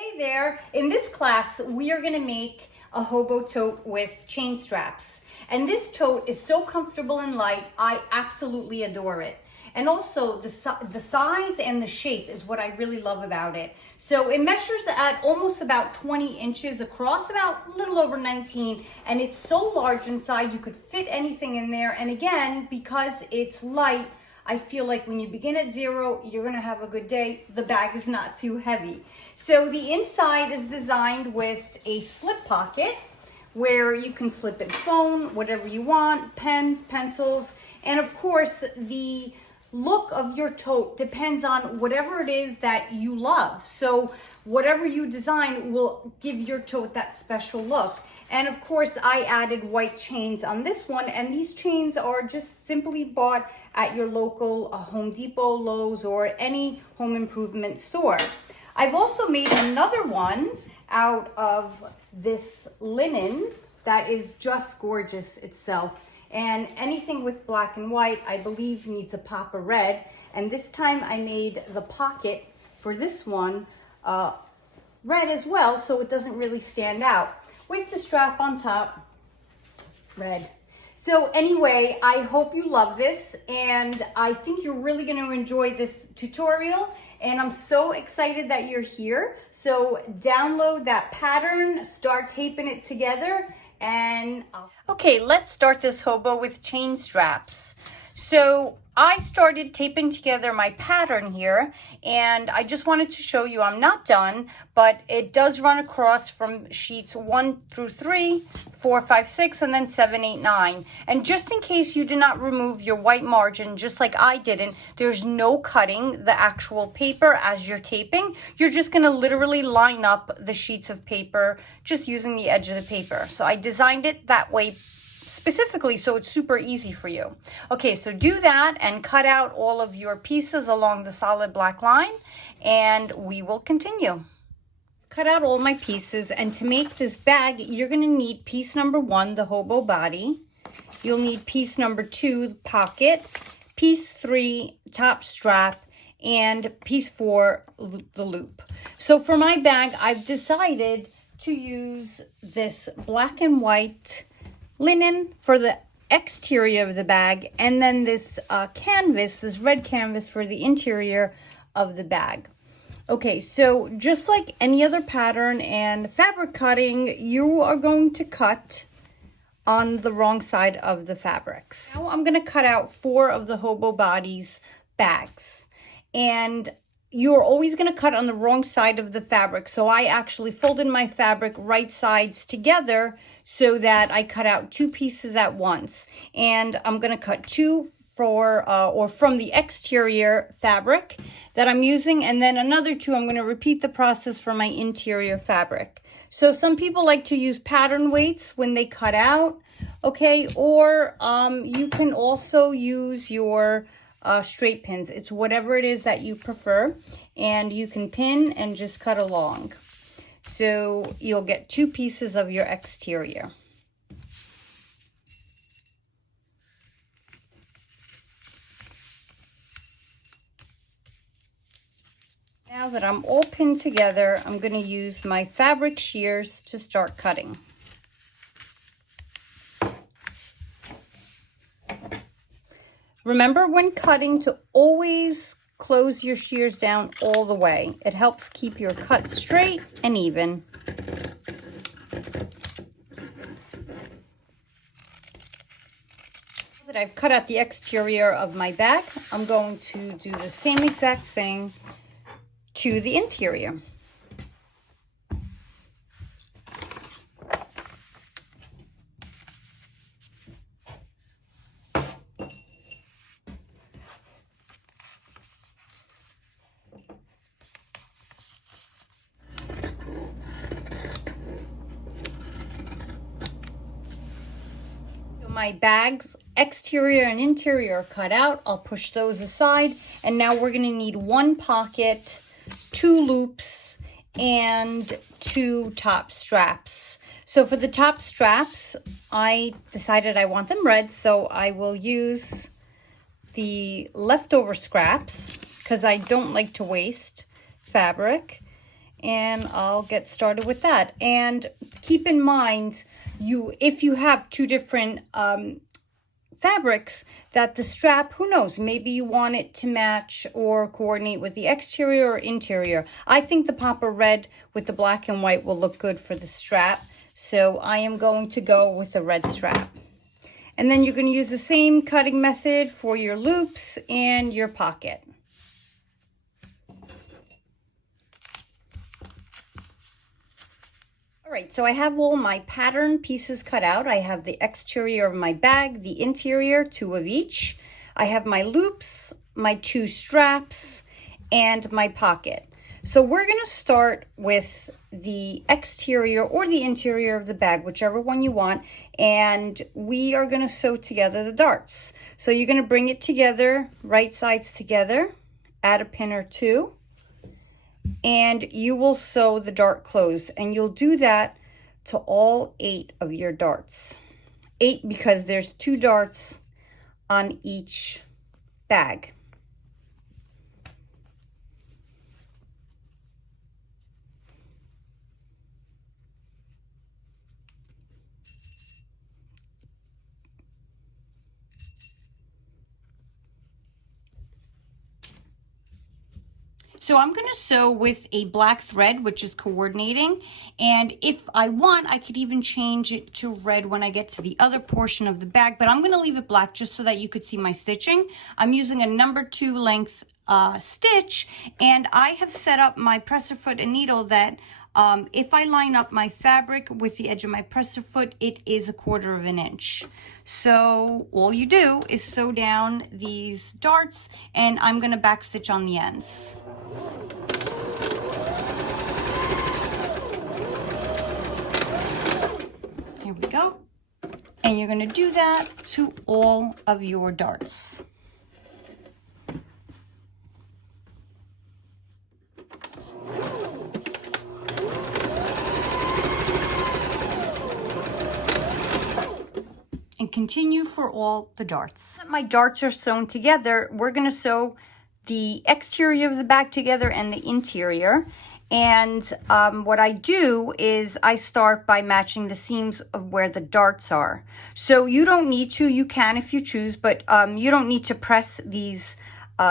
Hey there, in this class we are going to make a hobo tote with chain straps. And this tote is so comfortable and light, I absolutely adore it. And also the size and the shape is what I really love about it. So it measures at almost about 20 inches across, about a little over 19, and it's so large inside you could fit anything in there. And again, because it's light, I feel like when you begin at 0, you're gonna have a good day. The bag is not too heavy. So the inside is designed with a slip pocket where you can slip in phone, whatever you want, pens, pencils, and of course the look of your tote depends on whatever it is that you love. So whatever you design will give your tote that special look. And of course I added white chains on this one, and these chains are just simply bought at your local Home Depot, Lowe's, or any home improvement store. I've also made another one out of this linen that is just gorgeous itself. And anything with black and white, I believe, needs a pop of red. And this time I made the pocket for this one red as well, so it doesn't really stand out. With the strap on top, red. So anyway, I hope you love this, and I think you're really going to enjoy this tutorial, and I'm so excited that you're here. So download that pattern, start taping it together, and okay, let's start this hobo with chain straps. So I started taping together my pattern here, and I just wanted to show you I'm not done, but it does run across from sheets 1 through 3, 4, 5, 6, and then 7, 8, 9. And just in case you did not remove your white margin, just like I didn't, there's no cutting the actual paper as you're taping. You're just going to literally line up the sheets of paper just using the edge of the paper. So I designed it that way specifically so it's super easy for you. Okay, so do that and cut out all of your pieces along the solid black line, and we will continue. Cut out all my pieces, and to make this bag you're going to need piece number 1, the hobo body. You'll need piece number 2, the pocket, piece 3, top strap, and piece 4, the loop. So for my bag I've decided to use this black and white linen for the exterior of the bag, and then this canvas, this red canvas for the interior of the bag. Okay, so just like any other pattern and fabric cutting, you are going to cut on the wrong side of the fabrics. Now I'm going to cut out 4 of the hobo bodies bags, and you're always going to cut on the wrong side of the fabric. So I actually folded my fabric right sides together so that I cut out 2 pieces at once. And I'm going to cut 2 from the exterior fabric that I'm using, and then another 2 I'm going to repeat the process for my interior fabric. So some people like to use pattern weights when they cut out, okay, or you can also use your straight pins. It's whatever it is that you prefer, and you can pin and just cut along. So you'll get 2 pieces of your exterior. Now that I'm all pinned together, I'm going to use my fabric shears to start cutting. Remember when cutting to always close your shears down all the way. It helps keep your cut straight and even. Now that I've cut out the exterior of my bag, I'm going to do the same exact thing to the interior. My bag's exterior and interior are cut out. I'll push those aside, and now we're going to need 1 pocket, 2 loops, and 2 top straps. So for the top straps, I decided I want them red, so I will use the leftover scraps because I don't like to waste fabric. and I'll get started with that. And keep in mind, if you have two different fabrics, that the strap, who knows, maybe you want it to match or coordinate with the exterior or interior. I think the pop of red with the black and white will look good for the strap, so I am going to go with the red strap. And then you're going to use the same cutting method for your loops and your pocket. All right, so I have all my pattern pieces cut out. I have the exterior of my bag, the interior, 2 of each. I have my loops, my 2 straps, and my pocket. So we're gonna start with the exterior or the interior of the bag, whichever one you want, and we are gonna sew together the darts. So you're gonna bring it together, right sides together, add a pin or 2, and you will sew the dart closed, and you'll do that to all 8 of your darts. 8 because there's 2 darts on each bag. So I'm going to sew with a black thread, which is coordinating. And if I want, I could even change it to red when I get to the other portion of the bag. But I'm going to leave it black just so that you could see my stitching. I'm using a number 2 length stitch. And I have set up my presser foot and needle that if I line up my fabric with the edge of my presser foot, it is 1/4 of an inch. So all you do is sew down these darts, and I'm going to back stitch on the ends. Here we go. And you're going to do that to all of your darts. And continue for all the darts. My darts are sewn together. We're going to sew the exterior of the bag together and the interior. And what I do is I start by matching the seams of where the darts are. So you don't need to, you can if you choose, but you don't need to press these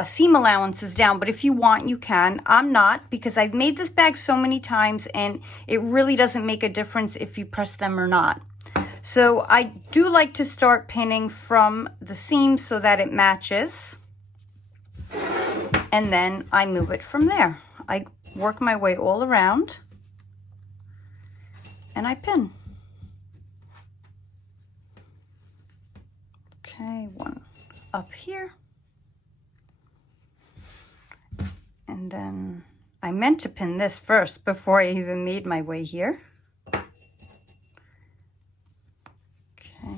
seam allowances down. But if you want, you can. I'm not, because I've made this bag so many times and it really doesn't make a difference if you press them or not. So I do like to start pinning from the seam so that it matches. And then I move it from there. I work my way all around and I pin. Okay, one up here. And then I meant to pin this first before I even made my way here. Okay.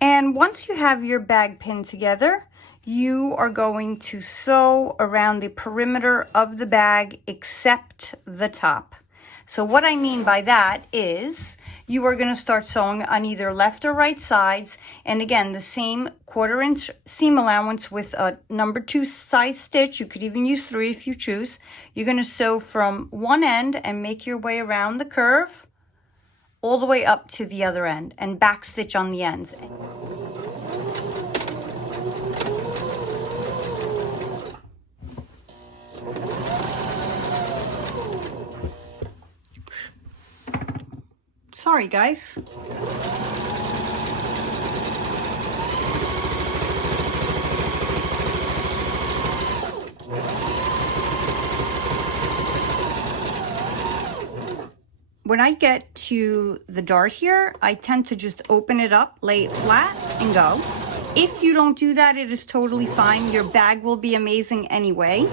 And once you have your bag pinned together, you are going to sew around the perimeter of the bag except the top. So what I mean by that is you are going to start sewing on either left or right sides. And again, the same 1/4 inch seam allowance with a number 2 size stitch. You could even use 3 if you choose. You're going to sew from one end and make your way around the curve all the way up to the other end and back stitch on the ends. Sorry, guys. When I get to the dart here, I tend to just open it up, lay it flat, and go. If you don't do that, it is totally fine. Your bag will be amazing anyway.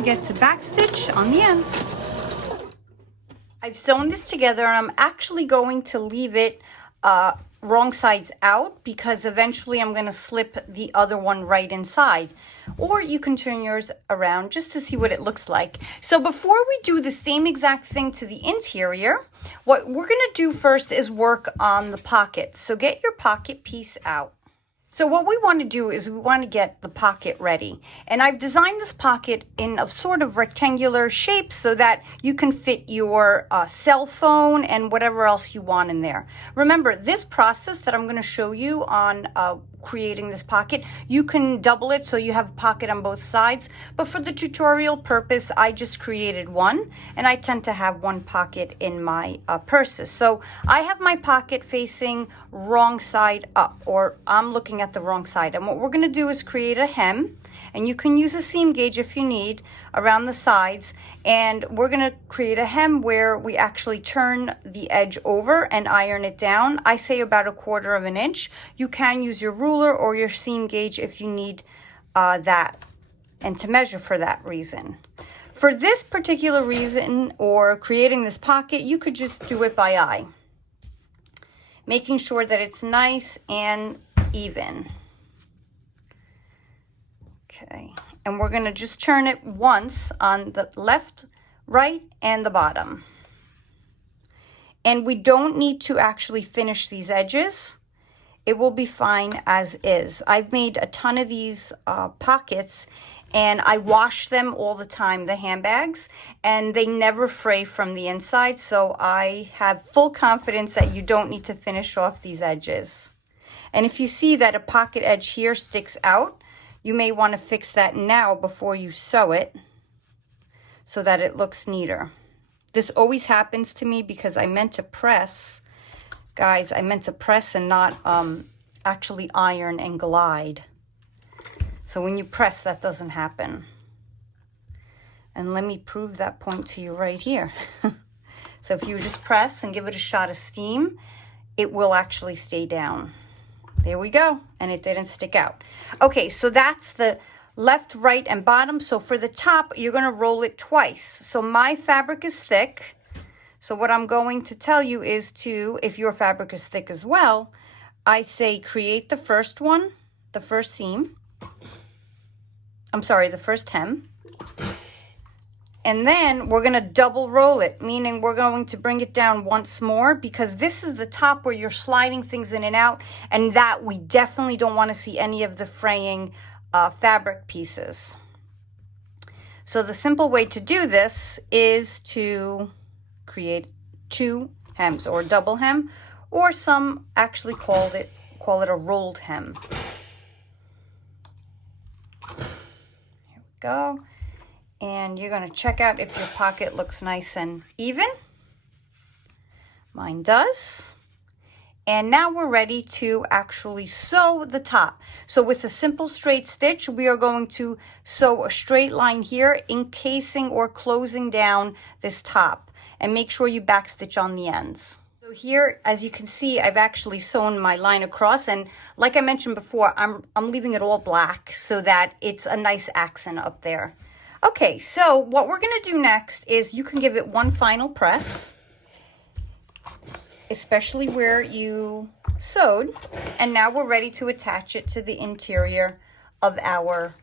forget to backstitch on the ends. I've sewn this together and I'm actually going to leave it wrong sides out because eventually I'm going to slip the other one right inside. Or you can turn yours around just to see what it looks like. So before we do the same exact thing to the interior, what we're going to do first is work on the pocket. So get your pocket piece out. So what we want to do is we want to get the pocket ready. And I've designed this pocket in a sort of rectangular shape so that you can fit your cell phone and whatever else you want in there. Remember, this process that I'm going to show you on creating this pocket, you can double it so you have a pocket on both sides. But for the tutorial purpose, I just created one, and I tend to have one pocket in my purses. So I have my pocket facing wrong side up, or I'm looking at the wrong side. And what we're going to do is create a hem, and you can use a seam gauge if you need around the sides. And we're going to create a hem where we actually turn the edge over and iron it down. I say about 1/4 of an inch. You can use your ruler or your seam gauge if you need that, and to measure for that reason. For this particular reason, or creating this pocket, you could just do it by eye, making sure that it's nice and even. Okay, and we're going to just turn it once on the left, right, and the bottom. And we don't need to actually finish these edges. It will be fine as is. I've made a ton of these pockets, and I wash them all the time, the handbags, and they never fray from the inside. So I have full confidence that you don't need to finish off these edges. And if you see that a pocket edge here sticks out, you may want to fix that now before you sew it so that it looks neater. This always happens to me because I meant to press. Guys, I meant to press and not actually iron and glide. So when you press, that doesn't happen. And let me prove that point to you right here. So if you just press and give it a shot of steam, it will actually stay down. There we go. And it didn't stick out. Okay, so that's the left, right, and bottom. So for the top, you're going to roll it twice. So my fabric is thick. So what I'm going to tell you is to, if your fabric is thick as well, I say create the first one, the first seam. I'm sorry, the first hem. And then we're going to double roll it, meaning we're going to bring it down once more, because this is the top where you're sliding things in and out, and that we definitely don't want to see any of the fraying fabric pieces. So the simple way to do this is to create 2 hems, or double hem, or some actually call it a rolled hem. Here we go. And you're going to check out if your pocket looks nice and even. Mine does. And now we're ready to actually sew the top. So with a simple straight stitch, we are going to sew a straight line here, encasing or closing down this top. And make sure you backstitch on the ends. So here, as you can see, I've actually sewn my line across. And like I mentioned before, I'm leaving it all black so that it's a nice accent up there. Okay, so what we're going to do next is you can give it one final press, especially where you sewed. And now we're ready to attach it to the interior of our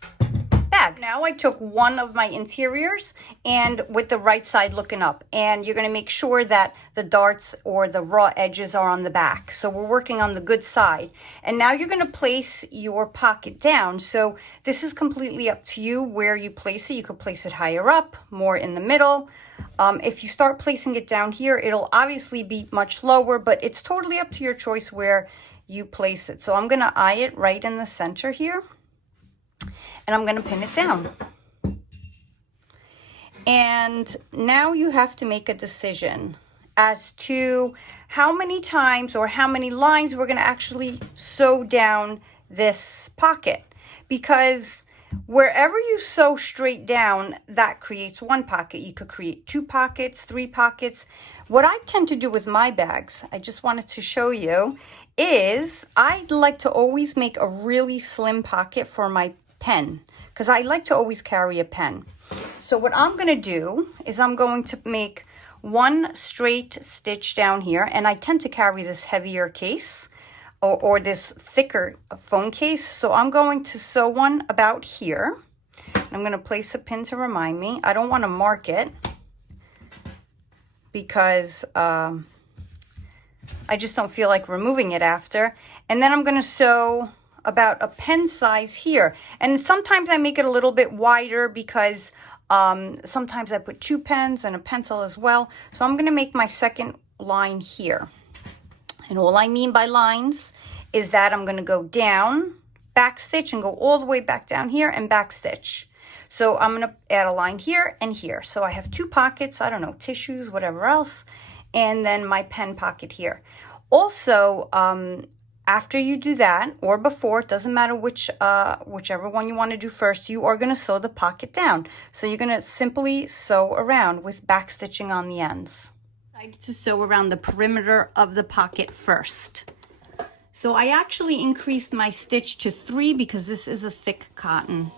bag. Now I took one of my interiors and with the right side looking up, and you're going to make sure that the darts or the raw edges are on the back. So we're working on the good side. And now you're going to place your pocket down. So this is completely up to you where you place it. You could place it higher up, more in the middle. If you start placing it down here, it'll obviously be much lower, but it's totally up to your choice where you place it. So I'm going to eye it right in the center here. And I'm going to pin it down. And now you have to make a decision as to how many times or how many lines we're going to actually sew down this pocket. Because wherever you sew straight down, that creates one pocket. You could create 2 pockets, 3 pockets. What I tend to do with my bags, I just wanted to show you, is I like to always make a really slim pocket for my pen, because I like to always carry a pen. So what I'm going to do is I'm going to make one straight stitch down here, and I tend to carry this heavier case or this thicker phone case. So I'm going to sew one about here. I'm going to place a pin to remind me. I don't want to mark it because I just don't feel like removing it after. And then I'm going to sew about a pen size here. And sometimes I make it a little bit wider because sometimes I put 2 pens and a pencil as well. So I'm going to make my second line here. And all I mean by lines is that I'm going to go down, back stitch, and go all the way back down here and back stitch. So I'm going to add a line here and here. So I have 2 pockets, I don't know, tissues, whatever else, and then my pen pocket here. Also, after you do that, or before, it doesn't matter whichever one you want to do first, you are going to sew the pocket down. So you're going to simply sew around with back stitching on the ends. I like to sew around the perimeter of the pocket first. So I actually increased my stitch to 3 because this is a thick cotton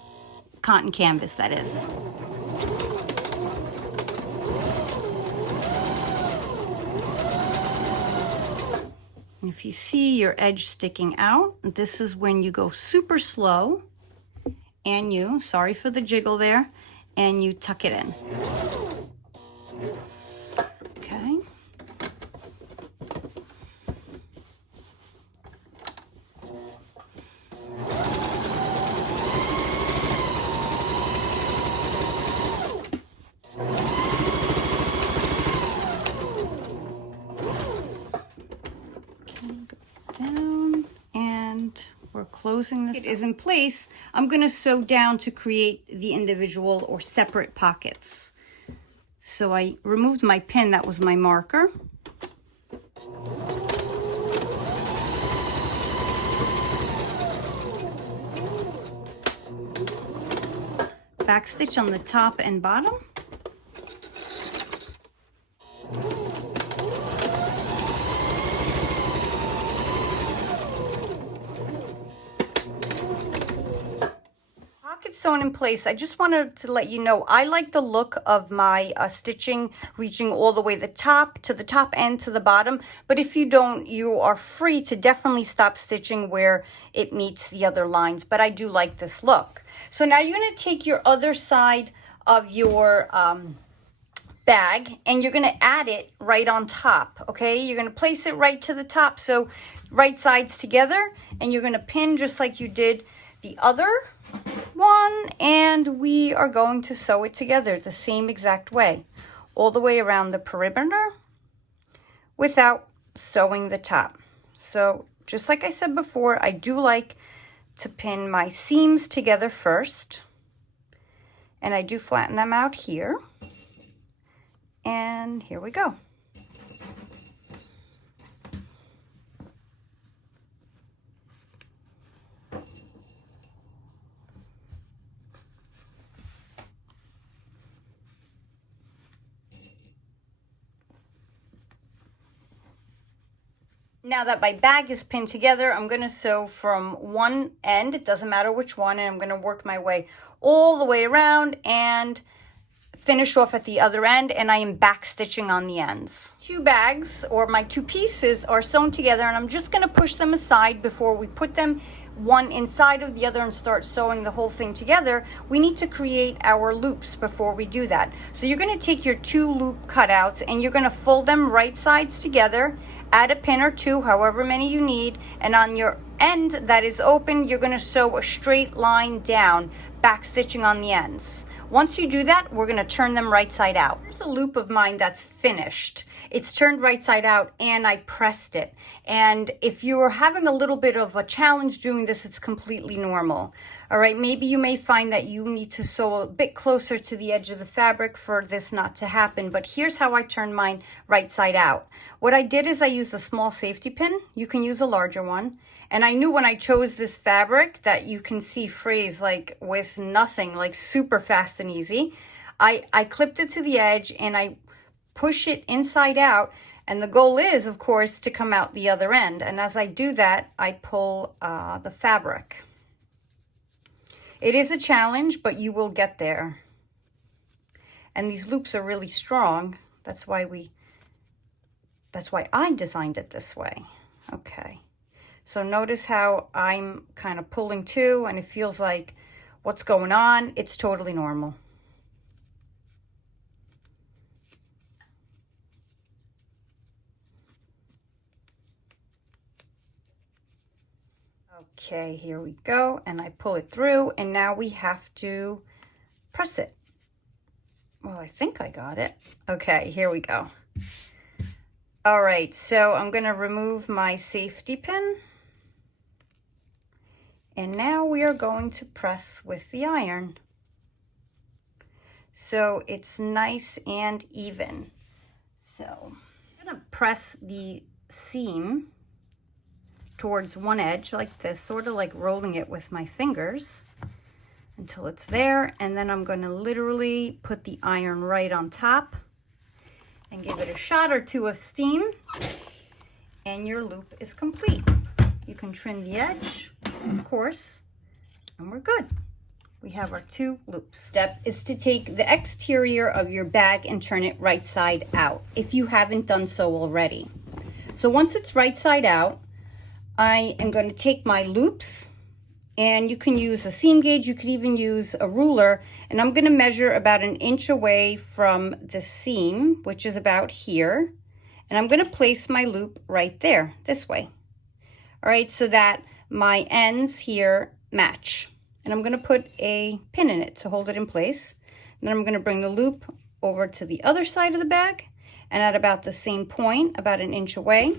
canvas, that is. And if you see your edge sticking out, this is when you go super slow and you, sorry for the jiggle there, and you tuck it in. Okay. Down, and we're closing this. It is in place. I'm going to sew down to create the individual or separate pockets. So I removed my pin, that was my marker. Back stitch on the top and bottom. Sewn in place. I just wanted to let you know I like the look of my stitching reaching all the way to the top and to the bottom, but if you don't, you are free to definitely stop stitching where it meets the other lines, but I do like this look. So now you're going to take your other side of your bag and you're going to add it right on top. Okay, you're going to place it right to the top, so right sides together, and you're going to pin just like you did the other one, and we are going to sew it together the same exact way all the way around the perimeter without sewing the top. So just like I said before, I do like to pin my seams together first, and I do flatten them out here, and here we go. Now that my bag is pinned together, I'm going to sew from one end, it doesn't matter which one, and I'm going to work my way all the way around and finish off at the other end, and I am back stitching on the ends. 2 bags, or my 2 pieces, are sewn together, and I'm just going to push them aside before we put them one inside of the other and start sewing the whole thing together. We need to create our loops before we do that. So you're going to take your 2 loop cutouts and you're going to fold them right sides together, add a pin or 2, however many you need, and on your end that is open, you're going to sew a straight line down, back stitching on the ends. Once you do that, we're going to turn them right side out. Here's a loop of mine that's finished. It's turned right side out and I pressed it. And if you're having a little bit of a challenge doing this, it's completely normal. All right, maybe you may find that you need to sew a bit closer to the edge of the fabric for this not to happen, but here's how I turned mine right side out. What I did is I used a small safety pin. You can use a larger one. And I knew when I chose this fabric that you can see frays like with nothing, like super fast and easy. I clipped it to the edge and I push it inside out. And the goal is, of course, to come out the other end. And as I do that, I pull the fabric. It is a challenge, but you will get there. And these loops are really strong. That's why I designed it this way. Okay. So notice how I'm kind of pulling too, and it feels like what's going on. It's totally normal. Okay, here we go. And I pull it through, and now we have to press it. Well, I think I got it. Okay, here we go. All right, so I'm going to remove my safety pin. And now we are going to press with the iron. So it's nice and even. So I'm going to press the seam towards one edge like this, sort of like rolling it with my fingers until it's there. And then I'm going to literally put the iron right on top and give it a shot or two of steam, and your loop is complete. You can trim the edge, of course, and we're good. We have our 2 loops. Step is to take the exterior of your bag and turn it right side out if you haven't done so already. So once it's right side out, I am going to take my loops, and you can use a seam gauge, you could even use a ruler, and I'm going to measure about 1 inch away from the seam, which is about here, and I'm going to place my loop right there, this way. All right, so that my ends here match. And I'm going to put a pin in it to hold it in place. And then I'm going to bring the loop over to the other side of the bag, and at about the same point, about 1 inch away.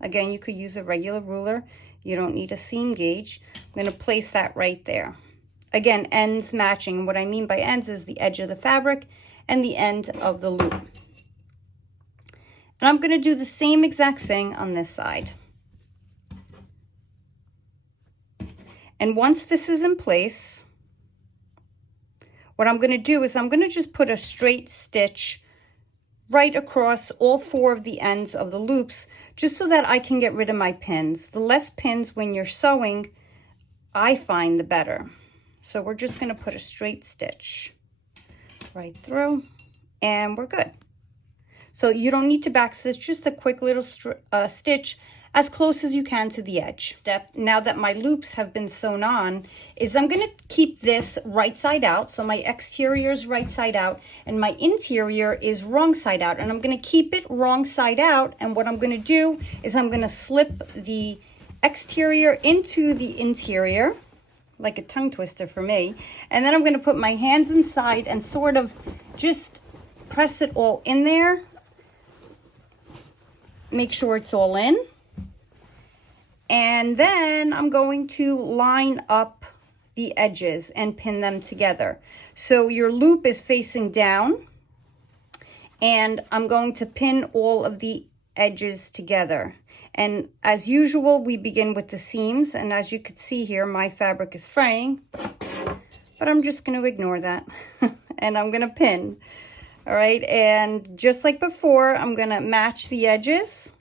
Again, you could use a regular ruler. You don't need a seam gauge. I'm going to place that right there. Again, ends matching. What I mean by ends is the edge of the fabric and the end of the loop. And I'm going to do the same exact thing on this side. And once this is in place, what I'm going to do is I'm going to just put a straight stitch right across all 4 of the ends of the loops, just so that I can get rid of my pins. The less pins when you're sewing, I find, the better. So we're just going to put a straight stitch right through, and we're good. So you don't need to backstitch, just a quick little stitch as close as you can to the edge. Step, now that my loops have been sewn on, is I'm going to keep this right side out. So my exterior is right side out and my interior is wrong side out. And I'm going to keep it wrong side out. And what I'm going to do is I'm going to slip the exterior into the interior, like a tongue twister for me. And then I'm going to put my hands inside and sort of just press it all in there. Make sure it's all in. And then I'm going to line up the edges and pin them together. So your loop is facing down, and I'm going to pin all of the edges together. And as usual, we begin with the seams. And as you can see here, my fabric is fraying, but I'm just going to ignore that. And I'm going to pin. All right. And just like before, I'm going to match the edges.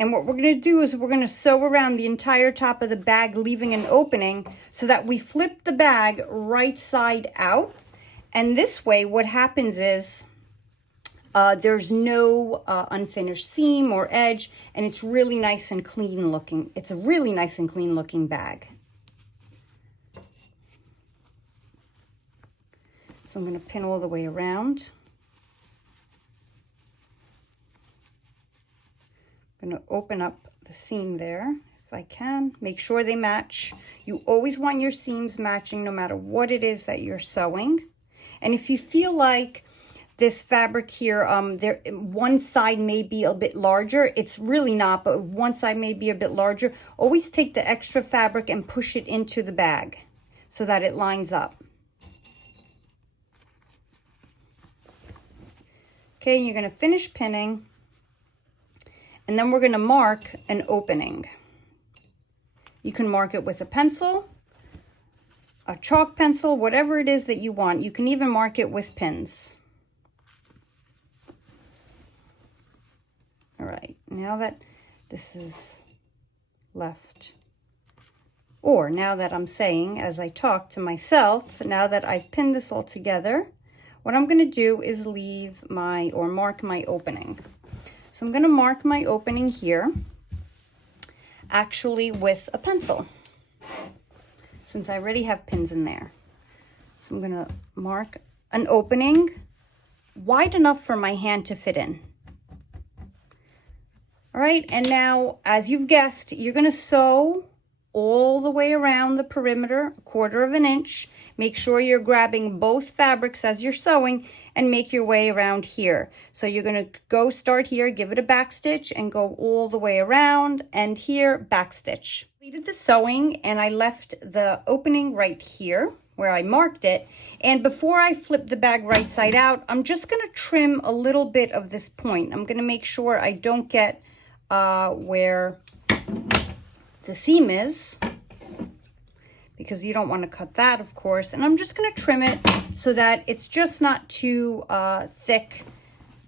And what we're going to do is we're going to sew around the entire top of the bag, leaving an opening so that we flip the bag right side out. And this way, what happens is there's no unfinished seam or edge, and it's really nice and clean looking. It's a really nice and clean looking bag. So I'm going to pin all the way around. I'm going to open up the seam there if I can. Make sure they match. You always want your seams matching no matter what it is that you're sewing. And if you feel like this fabric here, one side may be a bit larger, it's really not, but one side may be a bit larger, always take the extra fabric and push it into the bag so that it lines up. Okay, you're going to finish pinning. And then we're going to mark an opening. You can mark it with a pencil, a chalk pencil, whatever it is that you want. You can even mark it with pins. All right, now that this is left Or now that I'm saying, as I talk to myself, now that I've pinned this all together, what I'm gonna do is leave my, or mark my opening. So I'm gonna mark my opening here, actually with a pencil, since I already have pins in there. So I'm gonna mark an opening wide enough for my hand to fit in. All right, and now, as you've guessed, you're gonna sew all the way around the perimeter, 1/4 of an inch. Make sure you're grabbing both fabrics as you're sewing and make your way around here. So you're gonna go start here, give it a back stitch and go all the way around, and here, back stitch. Completed the sewing and I left the opening right here where I marked it. And before I flip the bag right side out, I'm just gonna trim a little bit of this point. I'm gonna make sure I don't get where the seam is, because you don't want to cut that, of course. And I'm just going to trim it so that it's just not too thick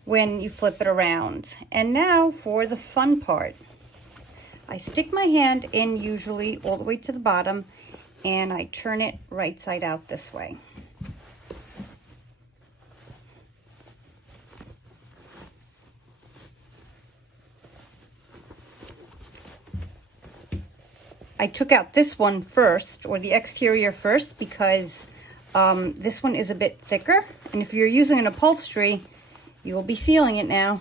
when you flip it around. And now for the fun part. I stick my hand in usually all the way to the bottom and I turn it right side out this way. I took out this one first, or the exterior first, because this one is a bit thicker. And if you're using an upholstery, you will be feeling it now.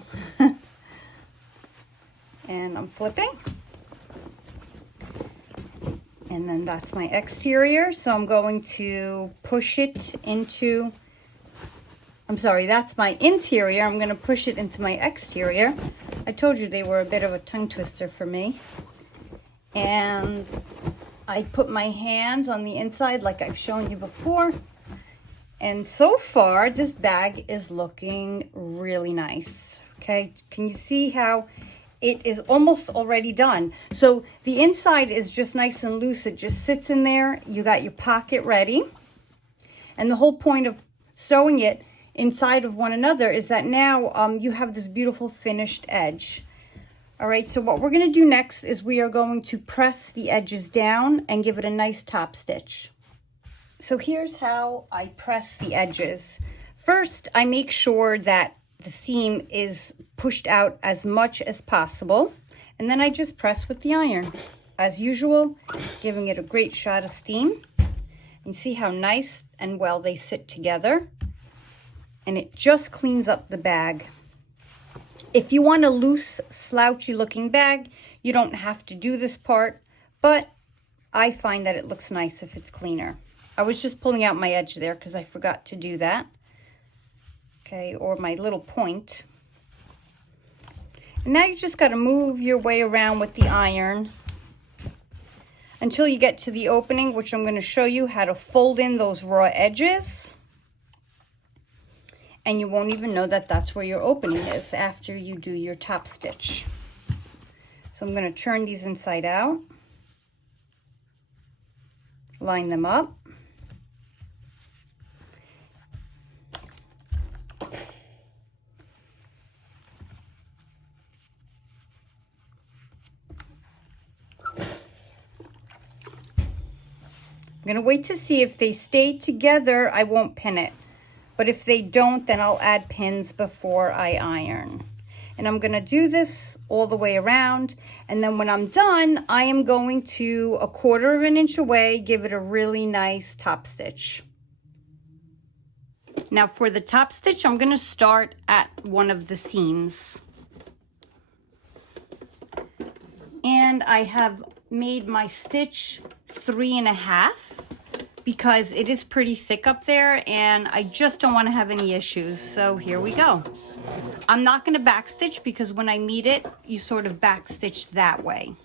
And I'm flipping. And then that's my exterior. So I'm going to push it into, I'm sorry, that's my interior. I'm going to push it into my exterior. I told you they were a bit of a tongue twister for me. And I put my hands on the inside like I've shown you before. And so far, this bag is looking really nice. Okay, can you see how it is almost already done? So the inside is just nice and loose. It just sits in there. You got your pocket ready. And the whole point of sewing it inside of one another is that now you have this beautiful finished edge. All right, so what we're going to do next is we are going to press the edges down and give it a nice top stitch. So here's how I press the edges. First, I make sure that the seam is pushed out as much as possible, and then I just press with the iron. As usual, giving it a great shot of steam. You see how nice and well they sit together, and it just cleans up the bag. If you want a loose, slouchy looking bag, you don't have to do this part, but I find that it looks nice if it's cleaner. I was just pulling out my edge there because I forgot to do that. Okay, or my little point. And now you just got to move your way around with the iron until you get to the opening, which I'm going to show you how to fold in those raw edges. And you won't even know that that's where your opening is after you do your top stitch. So I'm going to turn these inside out, line them up. I'm going to wait to see if they stay together. I won't pin it. But if they don't, then I'll add pins before I iron. And I'm going to do this all the way around. And then when I'm done, I am going to 1/4 of an inch away, give it a really nice top stitch. Now for the top stitch, I'm going to start at one of the seams. And I have made my stitch 3.5. because it is pretty thick up there and I just don't want to have any issues. So here we go. I'm not going to backstitch because when I meet it, you sort of backstitch that way.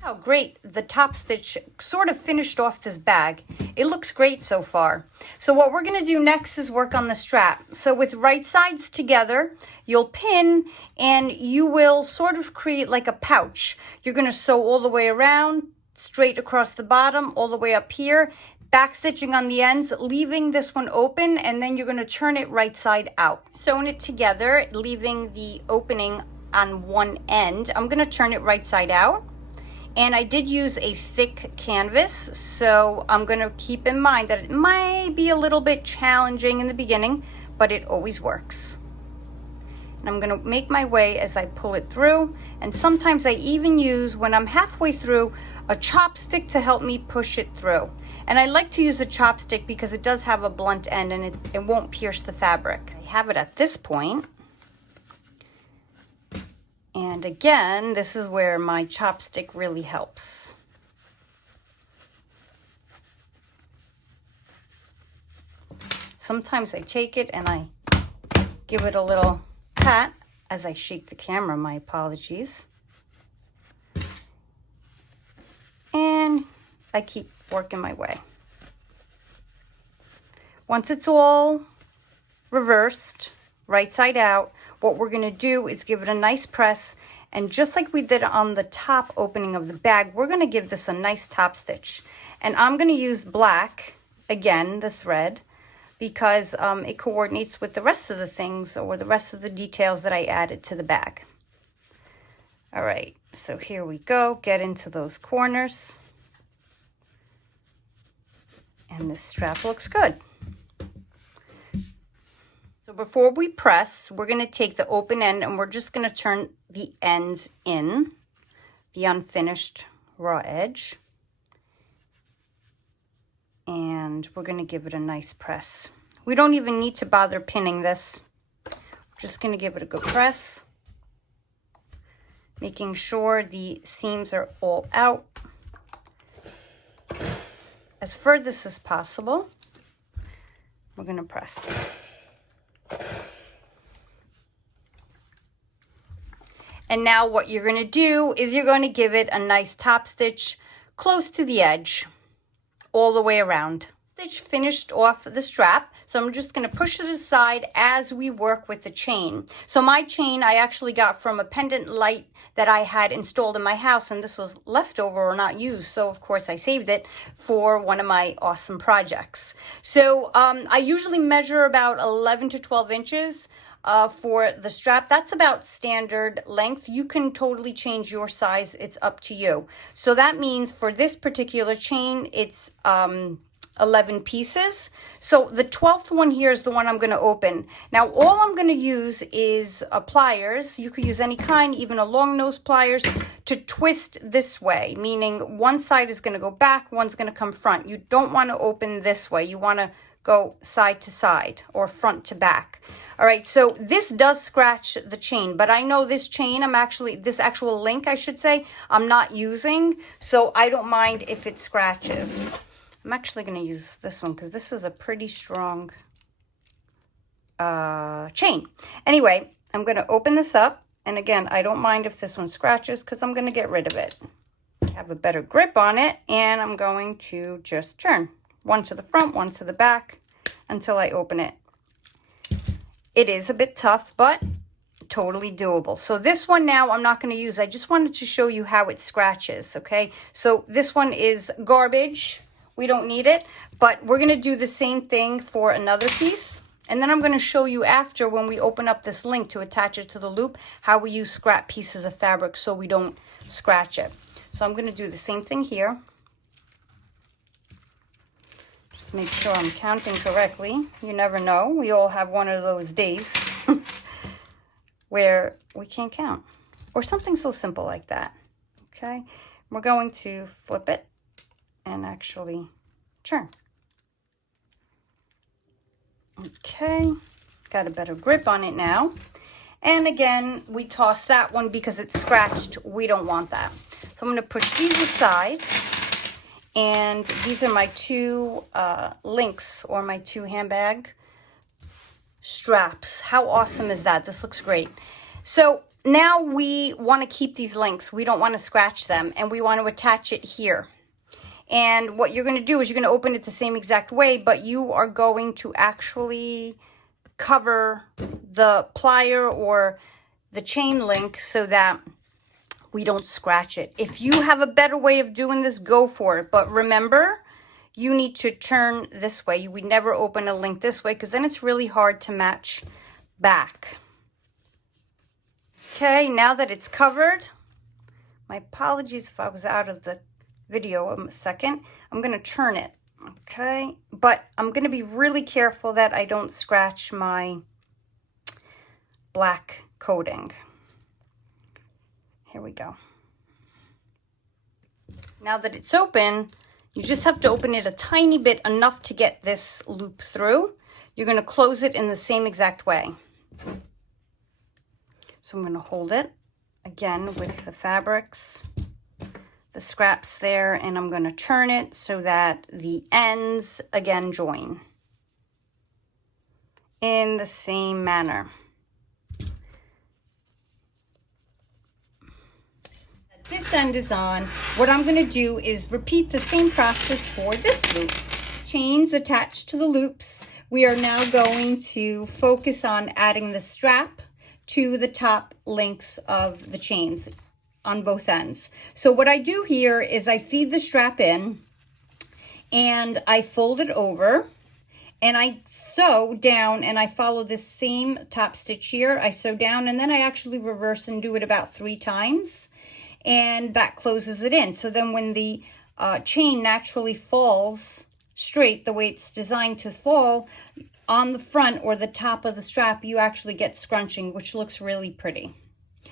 How great the top stitch sort of finished off this bag. It looks great so far. So what we're going to do next is work on the strap. So with right sides together, you'll pin and you will sort of create like a pouch. You're going to sew all the way around, straight across the bottom, all the way up here, back stitching on the ends, leaving this one open, and then you're going to turn it right side out. Sewing it together, leaving the opening on one end. I'm going to turn it right side out. And I did use a thick canvas, so I'm going to keep in mind that it might be a little bit challenging in the beginning, but it always works. And I'm going to make my way as I pull it through, and sometimes I even use, when I'm halfway through, a chopstick to help me push it through. And I like to use a chopstick because it does have a blunt end and it won't pierce the fabric. I have it at this point. And again, this is where my chopstick really helps. Sometimes I take it and I give it a little pat as I shake the camera, my apologies. And I keep working my way. Once it's all reversed, right side out, what we're going to do is give it a nice press, and just like we did on the top opening of the bag, we're going to give this a nice top stitch. And I'm going to use black, again, the thread, because it coordinates with the rest of the things or the rest of the details that I added to the bag. All right, so here we go. Get into those corners. And this strap looks good. So before we press, we're going to take the open end and we're just going to turn the ends in, the unfinished raw edge. And we're going to give it a nice press. We don't even need to bother pinning this. We're just going to give it a good press, making sure the seams are all out as furthest as possible. We're going to press. And now what you're going to do is you're going to give it a nice top stitch close to the edge all the way around. Stitch finished off the strap, so I'm just going to push it aside as we work with the chain. So my chain I actually got from a pendant light that I had installed in my house, and this was leftover or not used, so of course I saved it for one of my awesome projects. So I usually measure about 11 to 12 inches for the strap. That's about standard length. You can totally change your size. It's up to you. So that means for this particular chain, it's 11 pieces. So the 12th one here is the one I'm going to open. Now all I'm going to use is pliers. You could use any kind, even a long nose pliers, to twist this way, meaning one side is going to go back, one's going to come front. You don't want to open this way. You want to go side to side or front to back. All right, so this does scratch the chain, but I know this chain, this actual link, I should say, I'm not using, so I don't mind if it scratches. I'm actually going to use this one because this is a pretty strong chain. Anyway, I'm going to open this up, and again, I don't mind if this one scratches because I'm going to get rid of it. Have a better grip on it, and I'm going to just turn. One to the front, one to the back, until I open it. It is a bit tough, but totally doable. So this one now I'm not going to use. I just wanted to show you how it scratches, okay? So this one is garbage. We don't need it, but we're going to do the same thing for another piece. And then I'm going to show you after, when we open up this link to attach it to the loop, how we use scrap pieces of fabric so we don't scratch it. So I'm going to do the same thing here. Make sure I'm counting correctly. You never know. We all have one of those days where we can't count, or something so simple like that. Okay, we're going to flip it and actually turn. Okay, got a better grip on it now. And again, we toss that one because it's scratched. We don't want that. So I'm going to push these aside. And these are my two links, or my two handbag straps. How awesome is that? This looks great. So now we want to keep these links. We don't want to scratch them, and we want to attach it here. And what you're going to do is you're going to open it the same exact way, but you are going to actually cover the plier or the chain link so that we don't scratch it. If you have a better way of doing this, go for it. But remember, you need to turn this way. We never open a link this way because then it's really hard to match back. Okay, now that it's covered, my apologies if I was out of the video a second. I'm going to turn it, okay? But I'm going to be really careful that I don't scratch my black coating. Here we go. Now that it's open, you just have to open it a tiny bit, enough to get this loop through. You're going to close it in the same exact way. So I'm going to hold it again with the fabrics, the scraps there, and I'm going to turn it so that the ends again join in the same manner. This end is on. What I'm going to do is repeat the same process for this loop. Chains attached to the loops. We are now going to focus on adding the strap to the top links of the chains on both ends. So what I do here is I feed the strap in and I fold it over and I sew down, and I follow this same top stitch here. I sew down and then I actually reverse and do it about 3 times. And that closes it in. So then when the chain naturally falls straight, the way it's designed to fall, on the front or the top of the strap, you actually get scrunching, which looks really pretty.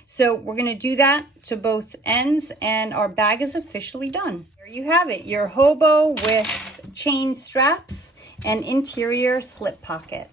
So we're going to do that to both ends, and our bag is officially done. There you have it, your hobo with chain straps and interior slip pocket.